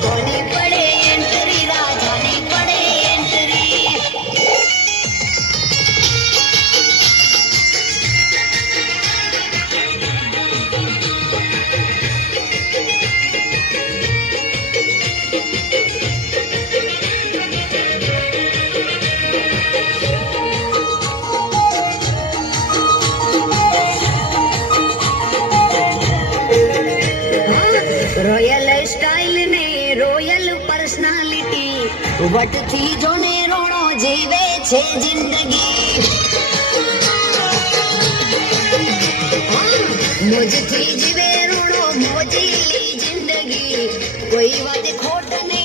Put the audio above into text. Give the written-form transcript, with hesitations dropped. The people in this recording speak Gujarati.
કોની પડે એન્ટ્રી રાજાની પડે એન્ટ્રી રોયલ સ્ટાઇલ ને રોયલ પર્સનાલિટી વટથી જોને રોણો જીવે છે જિંદગી મોજથી જીવે રોણો મોજીલી જિંદગી કોઈ વાત ખોટ ને